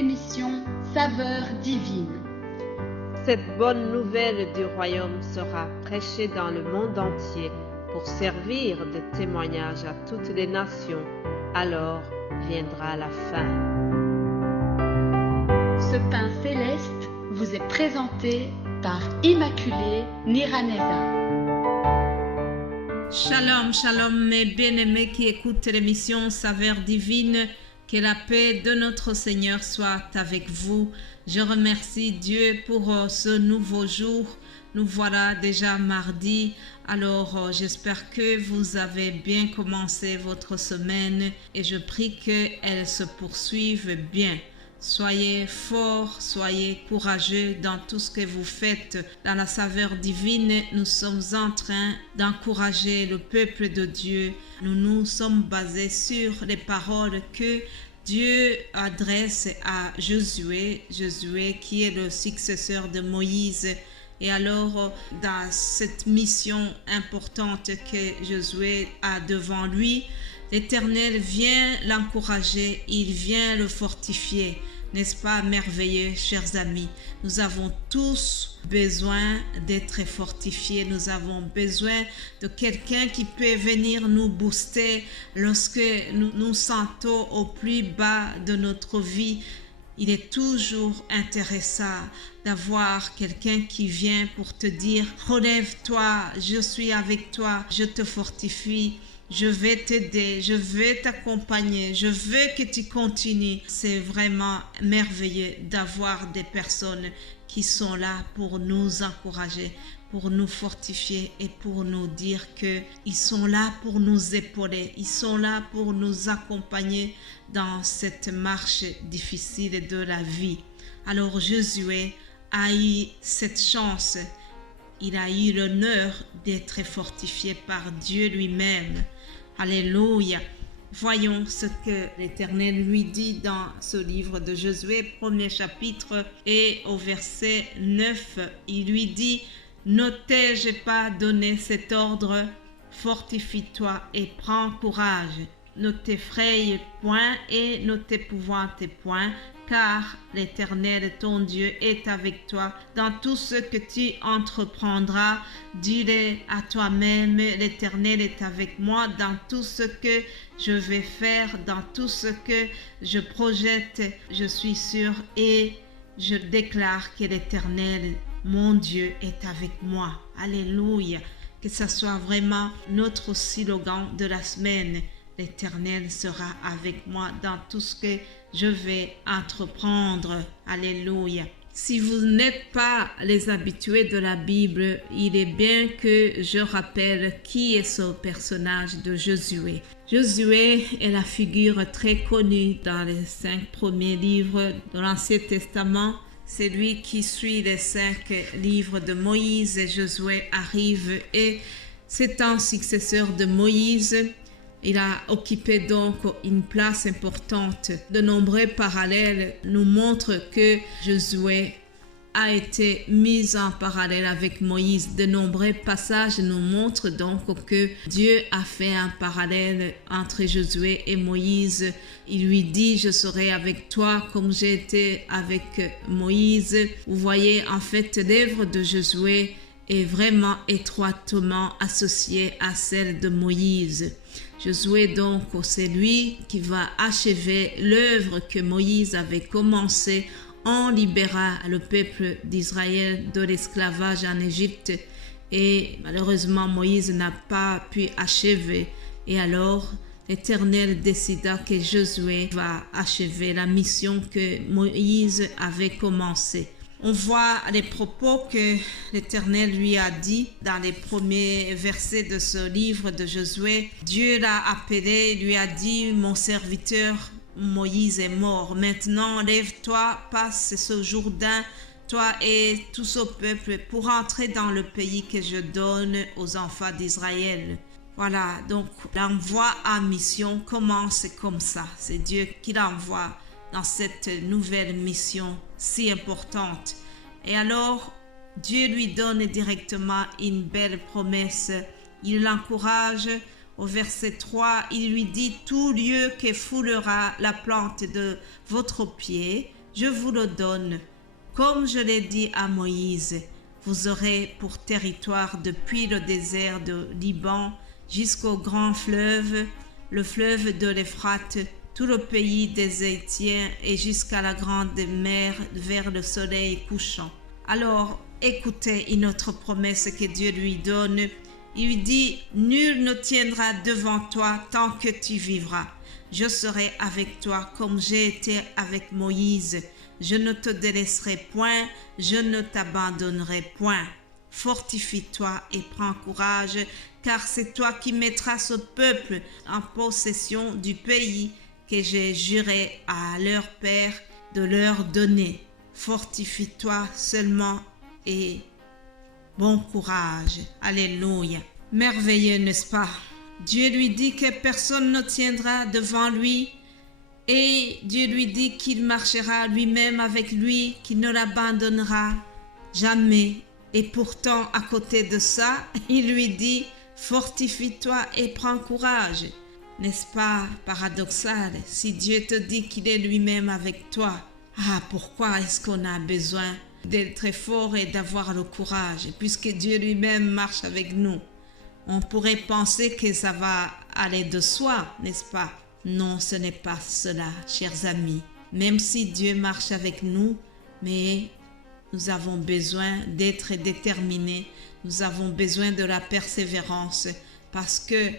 l'émission Saveur divine. Cette bonne nouvelle du royaume sera prêchée dans le monde entier pour servir de témoignage à toutes les nations. Alors viendra la fin. Ce pain céleste vous est présenté par Immaculée Niraneza. Shalom, shalom mes bien-aimés qui écoutent l'émission Saveur divine. Que la paix de notre Seigneur soit avec vous. Je remercie Dieu pour ce nouveau jour. Nous voilà déjà mardi. Alors j'espère que vous avez bien commencé votre semaine et je prie qu'elle se poursuive bien. Soyez forts, soyez courageux dans tout ce que vous faites. Dans la saveur divine, nous sommes en train d'encourager le peuple de Dieu. Nous nous sommes basés sur les paroles que Dieu adresse à Josué, Josué qui est le successeur de Moïse. Et alors, dans cette mission importante que Josué a devant lui, l'Éternel vient l'encourager, il vient le fortifier. N'est-ce pas merveilleux, chers amis? Nous avons tous besoin d'être fortifiés. Nous avons besoin de quelqu'un qui peut venir nous booster lorsque nous nous sentons au plus bas de notre vie. Il est toujours intéressant d'avoir quelqu'un qui vient pour te dire « Relève-toi, je suis avec toi, je te fortifie. » Je vais t'aider, je vais t'accompagner, je veux que tu continues. C'est vraiment merveilleux d'avoir des personnes qui sont là pour nous encourager, pour nous fortifier et pour nous dire qu'ils sont là pour nous épauler, ils sont là pour nous accompagner dans cette marche difficile de la vie. Alors Josué a eu cette chance, il a eu l'honneur d'être fortifié par Dieu lui-même. Alléluia. Voyons ce que l'Éternel lui dit dans ce livre de Josué, premier chapitre, et au verset 9, il lui dit « Ne t'ai-je pas donné cet ordre? Fortifie-toi et prends courage. Ne t'effraie point et ne t'épouvante point, car l'Éternel ton Dieu est avec toi dans tout ce que tu entreprendras. Dis-le à toi-même, l'Éternel est avec moi dans tout ce que je vais faire, dans tout ce que je projette. Je suis sûr et je déclare que l'Éternel, mon Dieu, est avec moi. Alléluia. Que ce soit vraiment notre slogan de la semaine. L'Éternel sera avec moi dans tout ce que je vais entreprendre. Alléluia. Si vous n'êtes pas les habitués de la Bible, il est bien que je rappelle qui est ce personnage de Josué. Josué est la figure très connue dans les 5 premiers livres de l'Ancien Testament. C'est lui qui suit les 5 livres de Moïse et Josué arrive et c'est un successeur de Moïse. Il a occupé donc une place importante. De nombreux parallèles nous montrent que Josué a été mis en parallèle avec Moïse. De nombreux passages nous montrent donc que Dieu a fait un parallèle entre Josué et Moïse. Il lui dit « Je serai avec toi comme j'ai été avec Moïse ». Vous voyez en fait l'œuvre de Josué est vraiment étroitement associée à celle de Moïse. Josué donc, c'est lui qui va achever l'œuvre que Moïse avait commencée en libérant le peuple d'Israël de l'esclavage en Égypte. Et malheureusement, Moïse n'a pas pu achever. Et alors, l'Éternel décida que Josué va achever la mission que Moïse avait commencée. On voit les propos que l'Éternel lui a dit dans les premiers versets de ce livre de Josué. Dieu l'a appelé, lui a dit « Mon serviteur Moïse est mort. Maintenant, lève-toi, passe ce Jourdain, toi et tout ce peuple, pour entrer dans le pays que je donne aux enfants d'Israël. » Voilà, donc l'envoi en mission commence comme ça. C'est Dieu qui l'envoie dans cette nouvelle mission si importante. Et alors, Dieu lui donne directement une belle promesse. Il l'encourage. Au verset 3, il lui dit « Tout lieu que foulera la plante de votre pied, je vous le donne. Comme je l'ai dit à Moïse, vous aurez pour territoire depuis le désert de Liban jusqu'au grand fleuve, le fleuve de l'Euphrate, tout le pays des Hétiens et jusqu'à la grande mer vers le soleil couchant. Alors, écoutez une autre promesse que Dieu lui donne. Il dit, nul ne tiendra devant toi tant que tu vivras. Je serai avec toi comme j'ai été avec Moïse. Je ne te délaisserai point, je ne t'abandonnerai point. Fortifie-toi et prends courage, car c'est toi qui mettras ce peuple en possession du pays que j'ai juré à leur père de leur donner. Fortifie-toi seulement et bon courage. Alléluia. Merveilleux, n'est-ce pas? Dieu lui dit que personne ne tiendra devant lui et Dieu lui dit qu'il marchera lui-même avec lui, qu'il ne l'abandonnera jamais. Et pourtant, à côté de ça, il lui dit, fortifie-toi et prends courage. N'est-ce pas paradoxal? Si Dieu te dit qu'il est lui-même avec toi, pourquoi est-ce qu'on a besoin d'être très fort et d'avoir le courage, puisque Dieu lui-même marche avec nous? On pourrait penser que ça va aller de soi, n'est-ce pas? Non, ce n'est pas cela, chers amis. Même si Dieu marche avec nous, mais nous avons besoin d'être déterminés, nous avons besoin de la persévérance, parce que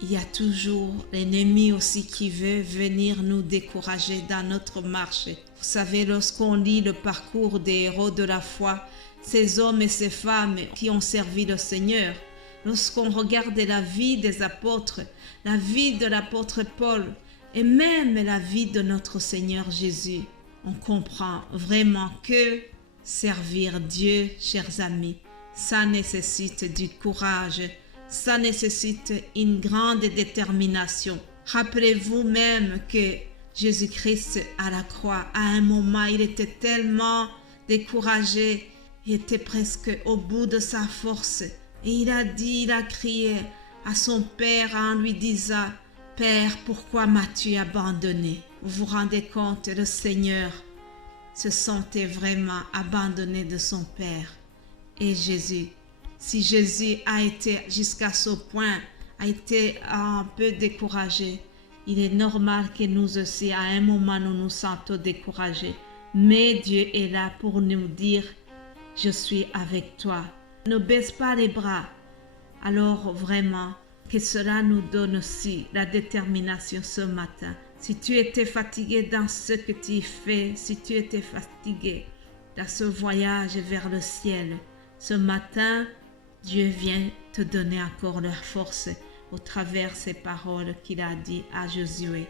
il y a toujours l'ennemi aussi qui veut venir nous décourager dans notre marche. Vous savez, lorsqu'on lit le parcours des héros de la foi, ces hommes et ces femmes qui ont servi le Seigneur, lorsqu'on regarde la vie des apôtres, la vie de l'apôtre Paul et même la vie de notre Seigneur Jésus, on comprend vraiment que servir Dieu, chers amis, ça nécessite du courage, ça nécessite une grande détermination. Rappelez-vous même que Jésus-Christ à la croix, à un moment, il était tellement découragé, il était presque au bout de sa force. Et il a crié à son Père en lui disant, « Père, pourquoi m'as-tu abandonné ?» Vous vous rendez compte, le Seigneur se sentait vraiment abandonné de son Père. Et Jésus, si Jésus a été jusqu'à ce point, a été un peu découragé, il est normal que nous aussi, à un moment, nous nous sentons découragés. Mais Dieu est là pour nous dire, « Je suis avec toi. » Ne baisse pas les bras. Alors vraiment, que cela nous donne aussi la détermination ce matin. Si tu étais fatigué dans ce que tu fais, si tu étais fatigué dans ce voyage vers le ciel, ce matin, Dieu vient te donner encore la force au travers ces paroles qu'il a dit à Josué.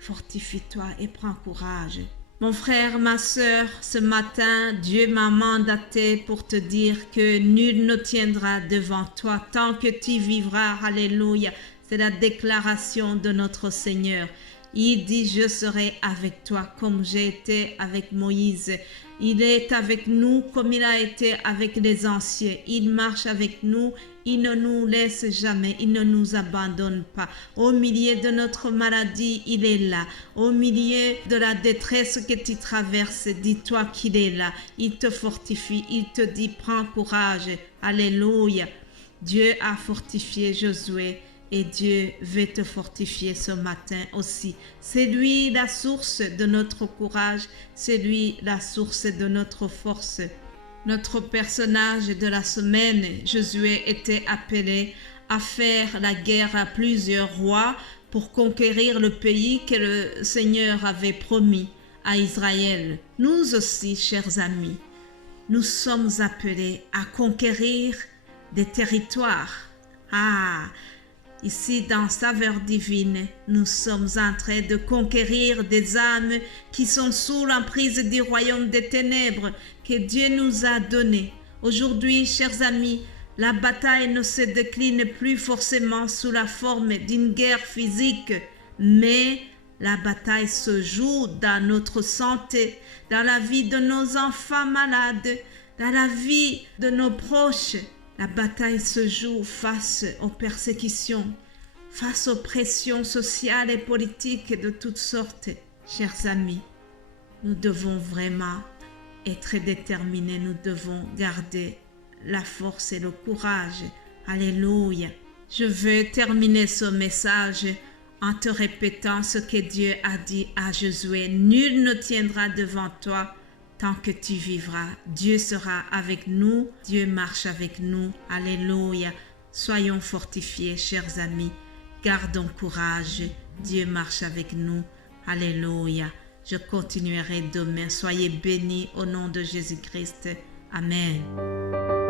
Fortifie-toi et prends courage. Mon frère, ma sœur, ce matin, Dieu m'a mandaté pour te dire que nul ne tiendra devant toi tant que tu vivras. Alléluia. C'est la déclaration de notre Seigneur. Il dit, je serai avec toi comme j'ai été avec Moïse. Il est avec nous comme il a été avec les anciens. Il marche avec nous. Il ne nous laisse jamais. Il ne nous abandonne pas. Au milieu de notre maladie, il est là. Au milieu de la détresse que tu traverses, dis-toi qu'il est là. Il te fortifie. Il te dit, prends courage. Alléluia. Dieu a fortifié Josué. Et Dieu veut te fortifier ce matin aussi. C'est lui la source de notre courage. C'est lui la source de notre force. Notre personnage de la semaine, Josué, était appelé à faire la guerre à plusieurs rois pour conquérir le pays que le Seigneur avait promis à Israël. Nous aussi, chers amis, nous sommes appelés à conquérir des territoires. Ici, dans Saveur divine, nous sommes en train de conquérir des âmes qui sont sous l'emprise du royaume des ténèbres que Dieu nous a donné. Aujourd'hui, chers amis, la bataille ne se décline plus forcément sous la forme d'une guerre physique, mais la bataille se joue dans notre santé, dans la vie de nos enfants malades, dans la vie de nos proches. La bataille se joue face aux persécutions, face aux pressions sociales et politiques de toutes sortes. Chers amis, nous devons vraiment être déterminés, nous devons garder la force et le courage. Alléluia. Je veux terminer ce message en te répétant ce que Dieu a dit à Josué. Nul ne tiendra devant toi tant que tu vivras. Dieu sera avec nous, Dieu marche avec nous. Alléluia. Soyons fortifiés, chers amis. Gardons courage. Dieu marche avec nous. Alléluia. Je continuerai demain. Soyez bénis au nom de Jésus-Christ. Amen.